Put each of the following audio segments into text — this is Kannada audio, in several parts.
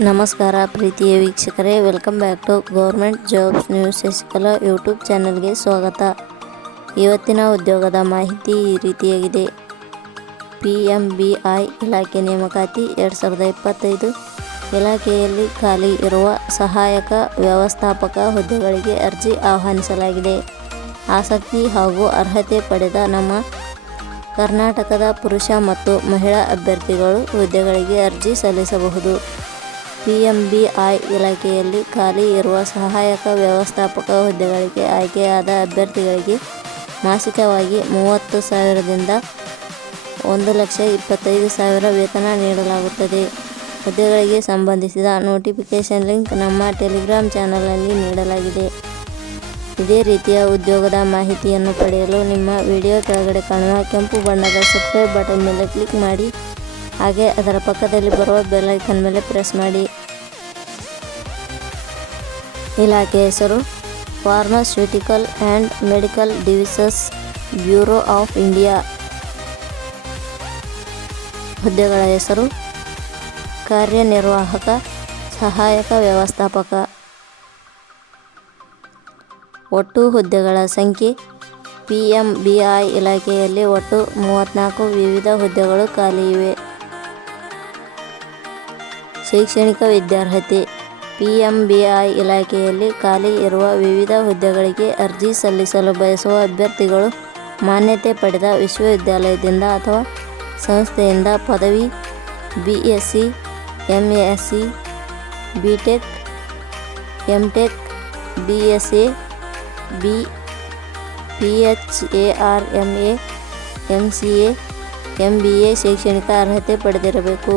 ನಮಸ್ಕಾರ ಪ್ರೀತಿಯ ವೀಕ್ಷಕರೇ welcome back to government jobs news Shashikala YouTube ಚಾನಲ್ಗೆ ಸ್ವಾಗತ. ಇವತ್ತಿನ ಉದ್ಯೋಗದ ಮಾಹಿತಿ ಈ ರೀತಿಯಾಗಿದೆ. ಪಿ ಎಂ ಬಿ ಐ ಇಲಾಖೆ ನೇಮಕಾತಿ ಎರಡು ಸಾವಿರದ ಇಪ್ಪತ್ತೈದು ಇಲಾಖೆಯಲ್ಲಿ ಖಾಲಿ ಇರುವ ಸಹಾಯಕ ವ್ಯವಸ್ಥಾಪಕ ಹುದ್ದೆಗಳಿಗೆ ಅರ್ಜಿ ಆಹ್ವಾನಿಸಲಾಗಿದೆ. ಆಸಕ್ತಿ ಹಾಗೂ ಅರ್ಹತೆ ಪಡೆದ ನಮ್ಮ ಕರ್ನಾಟಕದ ಪುರುಷ ಮತ್ತು ಮಹಿಳಾ ಅಭ್ಯರ್ಥಿಗಳು ಹುದ್ದೆಗಳಿಗೆ ಅರ್ಜಿ ಸಲ್ಲಿಸಬಹುದು. ಪಿಎಂಬಿಐ ಇಲಾಖೆಯಲ್ಲಿ ಖಾಲಿ ಇರುವ ಸಹಾಯಕ ವ್ಯವಸ್ಥಾಪಕ ಹುದ್ದೆಗಳಿಗೆ ಆಯ್ಕೆಯಾದ ಅಭ್ಯರ್ಥಿಗಳಿಗೆ ಮಾಸಿಕವಾಗಿ ಮೂವತ್ತು ಸಾವಿರದಿಂದ ಒಂದು ಲಕ್ಷ ಇಪ್ಪತ್ತೈದು ಸಾವಿರ ವೇತನ ನೀಡಲಾಗುತ್ತದೆ. ಹುದ್ದೆಗಳಿಗೆ ಸಂಬಂಧಿಸಿದ ನೋಟಿಫಿಕೇಷನ್ ಲಿಂಕ್ ನಮ್ಮ ಟೆಲಿಗ್ರಾಮ್ ಚಾನಲ್ನಲ್ಲಿ ನೀಡಲಾಗಿದೆ. ಇದೇ ರೀತಿಯ ಉದ್ಯೋಗದ ಮಾಹಿತಿಯನ್ನು ಪಡೆಯಲು ನಿಮ್ಮ ವಿಡಿಯೋ ಕೆಳಗಡೆ ಕಾಣುವ ಕೆಂಪು ಬಣ್ಣದ ಸಬ್ಸ್ಕ್ರೈಬ್ ಬಟನ್ ಮೇಲೆ ಕ್ಲಿಕ್ ಮಾಡಿ. ಹಾಗೆ ಅದರ ಪಕ್ಕದಲ್ಲಿ ಬರುವ ಬೆಲ್ ಐಕನ್ ಮೇಲೆ ಪ್ರೆಸ್ ಮಾಡಿ. ಇಲಾಖೆ ಹೆಸರು pharmaceutical and medical devices bureau of India ಹುದ್ದೆಗಳ ಹೆಸರು, ಕಾರ್ಯನಿರ್ವಾಹಕ ಸಹಾಯಕ ವ್ಯವಸ್ಥಾಪಕ. ಒಟ್ಟು ಹುದ್ದೆಗಳ ಸಂಖ್ಯೆ ಪಿ ಎಂ ಬಿ ಐ ಇಲಾಖೆಯಲ್ಲಿ ಒಟ್ಟು ಮೂವತ್ತ್ನಾಲ್ಕು ವಿವಿಧ ಹುದ್ದೆಗಳು ಖಾಲಿ ಇವೆ. ಶೈಕ್ಷಣಿಕ ವಿದ್ಯಾರ್ಹತೆ ಪಿ ಎಂ ಬಿ ಐ ಇಲಾಖೆಯಲ್ಲಿ ಖಾಲಿ ಇರುವ ವಿವಿಧ ಹುದ್ದೆಗಳಿಗೆ ಅರ್ಜಿ ಸಲ್ಲಿಸಲು ಬಯಸುವ ಅಭ್ಯರ್ಥಿಗಳು ಮಾನ್ಯತೆ ಪಡೆದ ವಿಶ್ವವಿದ್ಯಾಲಯದಿಂದ ಅಥವಾ ಸಂಸ್ಥೆಯಿಂದ ಪದವಿ B S C M S C B tech M tech B S A B P H A R M A M C A M B A ಶೈಕ್ಷಣಿಕ ಅರ್ಹತೆ ಪಡೆದಿರಬೇಕು.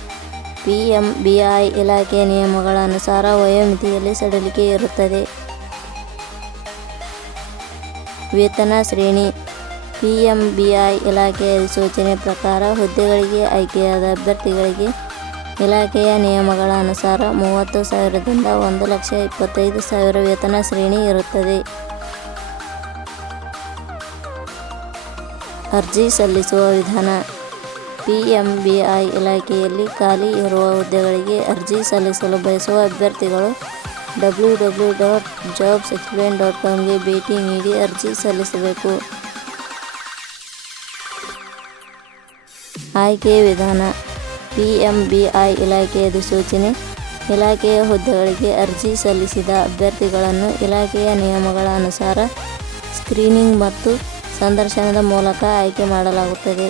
ಪಿ ಎಂ ಬಿ ಐ ಇಲಾಖೆ ನಿಯಮಗಳ ಅನುಸಾರ ವಯೋಮಿತಿಯಲ್ಲಿ ಸಡಿಲಿಕೆ ಇರುತ್ತದೆ. ವೇತನ ಶ್ರೇಣಿ ಪಿ ಇಲಾಖೆ ಬಿ ಐ ಇಲಾಖೆಯ ಅಧಿಸೂಚನೆ ಪ್ರಕಾರ ಹುದ್ದೆಗಳಿಗೆ ಆಯ್ಕೆಯಾದ ಅಭ್ಯರ್ಥಿಗಳಿಗೆ ಇಲಾಖೆಯ ನಿಯಮಗಳ ಅನುಸಾರ ಮೂವತ್ತು ಸಾವಿರದಿಂದ ಒಂದು ಲಕ್ಷ ಇಪ್ಪತ್ತೈದು ಸಾವಿರ ವೇತನ ಶ್ರೇಣಿ ಇರುತ್ತದೆ. ಅರ್ಜಿ ಸಲ್ಲಿಸುವ ವಿಧಾನ. ಪಿ ಎಂ ಬಿ ಐ ಇಲಾಖೆಯಲ್ಲಿ ಖಾಲಿ ಇರುವ ಹುದ್ದೆಗಳಿಗೆ ಅರ್ಜಿ ಸಲ್ಲಿಸಲು ಬಯಸುವ ಅಭ್ಯರ್ಥಿಗಳು W W dot jobs explain dot ಕಾಮ್ಗೆ ಭೇಟಿ ನೀಡಿ ಅರ್ಜಿ ಸಲ್ಲಿಸಬೇಕು. ಆಯ್ಕೆ ವಿಧಾನ. ಪಿ ಎಂ ಬಿ ಐ ಇಲಾಖೆಯ ಅಧಿಸೂಚನೆ ಇಲಾಖೆಯ ಹುದ್ದೆಗಳಿಗೆ ಅರ್ಜಿ ಸಲ್ಲಿಸಿದ ಅಭ್ಯರ್ಥಿಗಳನ್ನು ಇಲಾಖೆಯ ನಿಯಮಗಳ ಅನುಸಾರ ಸ್ಕ್ರೀನಿಂಗ್ ಮತ್ತು ಸಂದರ್ಶನದ ಮೂಲಕ ಆಯ್ಕೆ ಮಾಡಲಾಗುತ್ತದೆ.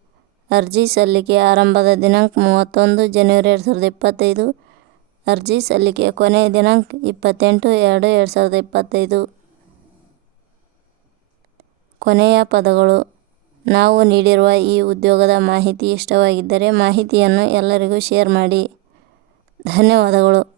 ಅರ್ಜಿ ಸಲ್ಲಿಕೆ ಆರಂಭದ ದಿನಾಂಕ ಮೂವತ್ತೊಂದು ಜನವರಿ ಎರಡು ಸಾವಿರದ ಇಪ್ಪತ್ತೈದು. ಅರ್ಜಿ ಸಲ್ಲಿಕೆಯ ಕೊನೆಯ ದಿನಾಂಕ ಇಪ್ಪತ್ತೆಂಟು ಎರಡು ಎರಡು ಸಾವಿರದ ಇಪ್ಪತ್ತೈದು. ಕೊನೆಯ ಪದಗಳು. ನಾವು ನೀಡಿರುವ ಈ ಉದ್ಯೋಗದ ಮಾಹಿತಿ ಇಷ್ಟವಾಗಿದ್ದರೆ ಮಾಹಿತಿಯನ್ನು ಎಲ್ಲರಿಗೂ ಶೇರ್ ಮಾಡಿ. ಧನ್ಯವಾದಗಳು.